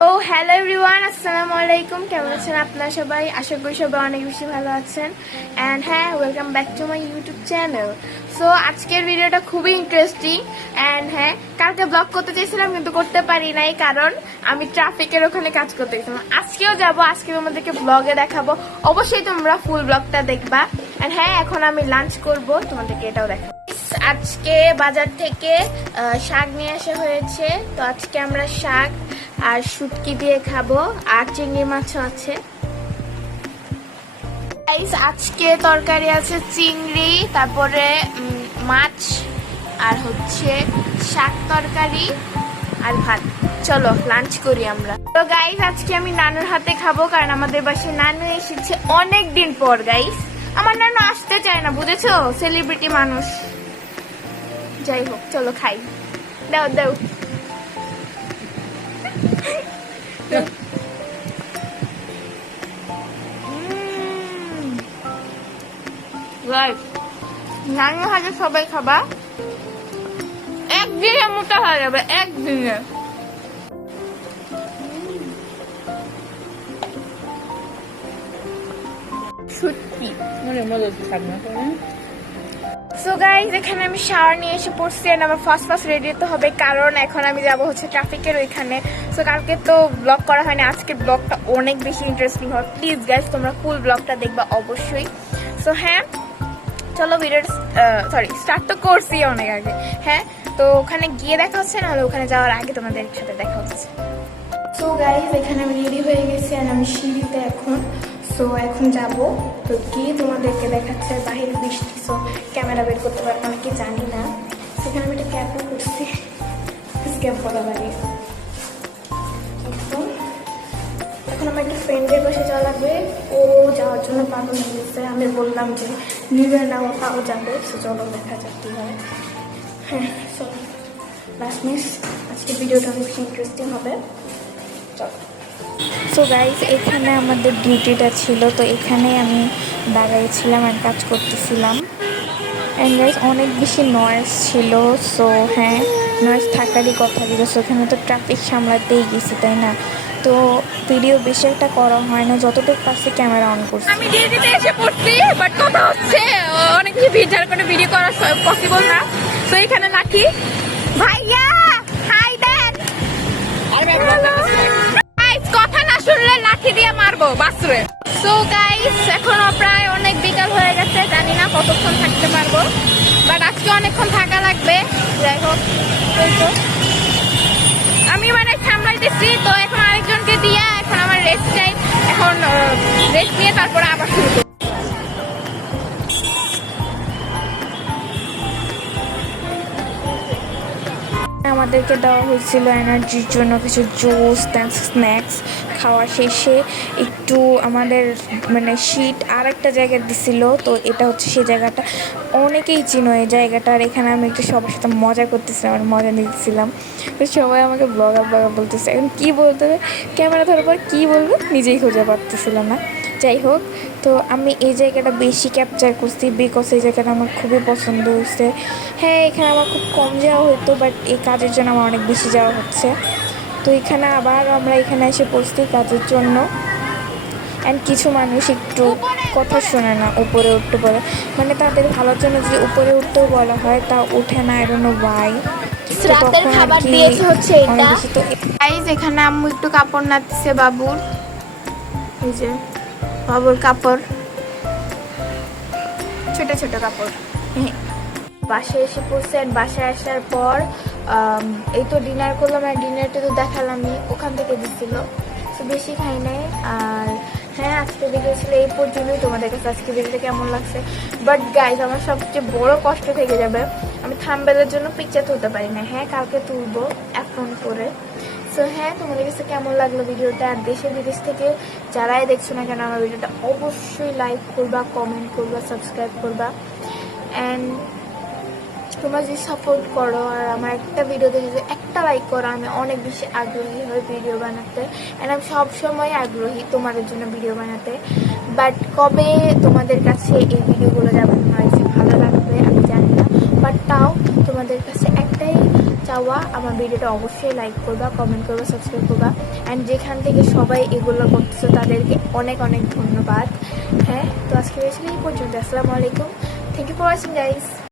ও hello everyone, আসসালামু আলাইকুম। কেমন আছেন আপনারা সবাই? আশা করি সবাই অনেক বেশি ভালো আছেন। অ্যান্ড হ্যাঁ, welcome back to my YouTube channel. So আজকের ভিডিওটা খুবই ইন্টারেস্টিং। অ্যান্ড হ্যাঁ, কালকে ব্লগ করতে চাইছিলাম কিন্তু করতে পারি নাই, কারণ আমি ট্রাফিকের ওখানে কাজ করতে গেছিলাম। আজকেও যাবো, আজকে তোমাদেরকে ব্লগে দেখাবো। অবশ্যই তোমরা ফুল ব্লগটা দেখবা। অ্যান্ড হ্যাঁ, এখন আমি লাঞ্চ করব, তোমাদেরকে এটাও দেখাবো। আজকে বাজার থেকে শাক নিয়ে আসা হয়েছে। তো আজকে আমরা শাক আর শুটকি দিয়ে খাবো, আর চিংড়ি মাছও আছে। আজকে তরকারি আছে চিংড়ি, তারপরে মাছ, আর হচ্ছে শাক তরকারি আর ভাত। চলো লাঞ্চ করি আমরা। তো গাইস, আজকে আমি নানুর হাতে খাবো, কারণ আমাদের বাসায় নানু এসেছে অনেক দিন পর। গাইস, আমার নানু আসতে চায় না, বুঝেছো? সেলিব্রিটি মানুষ। যাই হোক, চলো খাই। দাও দাও। নানি হাতে সবাই খাবা, একদিনে মোটা হয়ে যাবে, একদিনে। সত্যি সো গাইজ, এখানে আমি শাওয়ার নিয়ে এসে পড়ছি। আমার ফার্স্ট রেডি হতে হবে, কারণ এখন আমি যাবো হচ্ছে ট্রাফিকের ওইখানে। সো কালকে তো ব্লগ করা হয়নি, আজকের ব্লগটা অনেক বেশি ইন্টারেস্টিং হবে। প্লিজ গাইজ, তোমরা ফুল ব্লগটা দেখবা অবশ্যই। সো হ্যাঁ, চলো ভিডিও স্টার্ট তো করছি অনেক আগে। হ্যাঁ, তো ওখানে গিয়ে দেখা হচ্ছে, নাহলে ওখানে যাওয়ার আগে তোমাদের সাথে দেখা হচ্ছে। সো গাইজ, এখানে আমি রেডি হয়ে গেছি, আর আমি সিঁড়িতে এখন। সো এখন যাব, তো গিয়ে তোমাদেরকে দেখাচ্ছে। বাহির বৃষ্টি, সো ক্যামেরা বের করতে পারবো নাকি জানি না। সেখানে আমি একটা ক্যাপও করছি, ক্যাপ করা লাগে। এখন আমার একটা ফ্রেন্ডের পাশে যাওয়া লাগবে, ও যাওয়ার জন্য পাগল হয়ে গেছে। আমি বললাম যে নিজের নাও তাও যাবে। সো চলো দেখা যাক কী হয়। হ্যাঁ, চলো লাস্ট মিস। আজকে ভিডিওটা অনেক বেশি ইন্টারেস্টিং হবে। চলো। সো গাইজ, এখানে আমাদের ডিউটিটা ছিল, তো এখানে আমি দাঁড়িয়েছিলাম আর কাজ করতেছিলাম। অ্যান্ড গাইজ, অনেক বেশি নয়েজ ছিল। সো হ্যাঁ, নয়েজ থাকারই কথা, বিকজ ওখানে তো ট্রাফিক সামলাতেই গেছি, তাই না? তো ভিডিও বেশি একটা করা হয় না, যতটুকু পারছি ক্যামেরা অন করছি। আমি ডিউটিতে এসে পড়ছি, বাট কথা হচ্ছে অনেক বেশি ভিড়, যার কারণে ভিডিও করা পসিবল না। তো এখানে নাকি ভাইয়া হাই দেন, কথা না শুনলে লাঠি দিয়ে মারবো বাসরে। সো গাইস, এখনো প্রায় অনেক বিকাল হয়ে গেছে, জানি না কতক্ষণ থাকতে পারবো, বাট আজকে অনেকক্ষণ থাকা লাগবে। যাই হোক, আমি মানে সামলাইতেছি। তো এখন আরেকজনকে দিয়ে এখন আমার রেস্ট টাইম, এখন রেস্ট নিয়ে তারপরে আবার শুরু করবো। আমাদেরকে দেওয়া হয়েছিল এনার্জির জন্য কিছু জুস, স্ন্যাক্স। খাওয়া শেষে একটু আমাদের মানে শীত আর একটা জায়গায় দিছিল, তো এটা হচ্ছে সেই জায়গাটা। অনেকেই চিনো এই জায়গাটার। এখানে আমি একটু সবার সাথে মজা করতেছিলাম আর মজা নিতেছিলাম। তো সবাই আমাকে ব্লগার বলতেছে। এখন কী বলতে হবে, ক্যামেরা ধরার পর কী বলবো নিজেই খুঁজে পারতেছিলাম না। যাই হোক, তো আমি এই জায়গাটা বেশি ক্যাপচার করছি, বিকজ এই জায়গাটা আমার খুবই পছন্দ হয়েছে। হ্যাঁ, এখানে আমার খুব কম যাওয়া হতো, বাট এই কাজের জন্য আমার অনেক বেশি যাওয়া হচ্ছে। তো এখানে আবার আমরা এখানে এসে পড়ছি কাজের জন্য। অ্যান্ড কিছু মানুষ একটু কথা শোনে না, উপরে উঠতে বলে, মানে তাদের ভালোর জন্য যদি উপরে উঠতেও বলা হয় তা উঠে না। I don't know Y. রাতের খাবার দিয়েছে হচ্ছে এটা। তো গাইস, এখানে আম্মু একটু কাপড় নাড়ছে বাবুর। এই যে বাবুর কাপড়, ছোট ছোট কাপড়। বাসায় এসে পড়ছে। বাসায় আসার পর এই তো ডিনার করলাম, আর ডিনারটা তো দেখালামই, ওখান থেকে দিচ্ছিল। তো বেশি খাই নাই। আর হ্যাঁ, আজকে ভিডিও ছিল এই পর্যন্তই। তোমাদের কাছে আজকে ভিডিওটা কেমন লাগছে? বাট গাইজ, আমার সবচেয়ে বড় কষ্ট থেকে যাবে, আমি থাম্বনেলের জন্য পিকচার তুলতে পারি না। হ্যাঁ, কালকে তুলবো এখন করে। সো হ্যাঁ, তোমাদের কাছে কেমন লাগলো ভিডিওটা? আর দেশে বিদেশ থেকে যারাই দেখছো না কেন আমার ভিডিওটা, অবশ্যই লাইক করবা, কমেন্ট করবা, সাবস্ক্রাইব করবা। অ্যান্ড তোমরা যদি সাপোর্ট করো আর আমার একটা ভিডিও দেখে যদি একটা লাইক করো, আমি অনেক বেশি আগ্রহী হই ভিডিও বানাতে। অ্যান্ড আমি সবসময় আগ্রহী তোমাদের জন্য ভিডিও বানাতে। বাট কবে তোমাদের কাছে এই ভিডিওগুলো যাবে, আমার কাছে ভালো লাগবে আমি জানি না। বাট তাও তোমাদের কাছে একটাই চাওয়া আমার ভিডিওটা অবশ্যই লাইক করবা, কমেন্ট করবা, সাবস্ক্রাইব করবা। অ্যান্ড যেখান থেকে সবাই এগুলো করতেছো তাদেরকে অনেক অনেক ধন্যবাদ। হ্যাঁ, তো আজকে এই পর্যন্ত। আসসালামু আলাইকুম, thank you for watching guys.